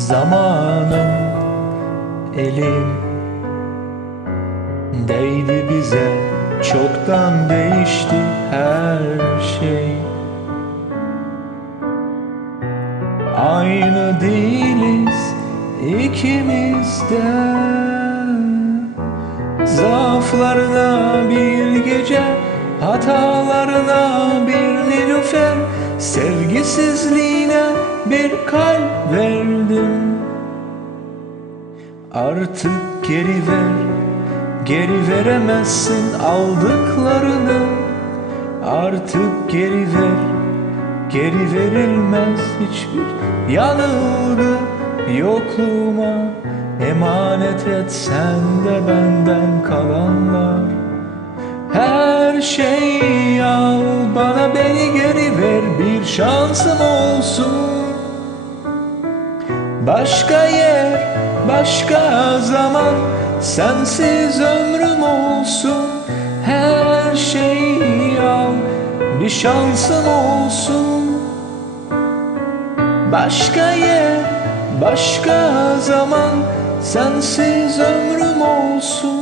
Zamanın eli Değdi bize. Çoktan değişti her şey. Aynı değiliz ikimiz de. Zaaflarına bir gece Hatalarına bir nilüfer. Sevgisizliğine bir kalp verdim Artık geri ver Geri veremezsin aldıklarını. Artık geri ver Geri verilmez hiçbir yanını. Yokluğuma emanet et sen de benden kalanlar. Her şeyi al bana beni geri ver Bir şansım olsun Başka yer, başka zaman Sensiz ömrüm olsun. Her şeyi al Bir şansım olsun. Başka yer, başka zaman Sensiz ömrüm olsun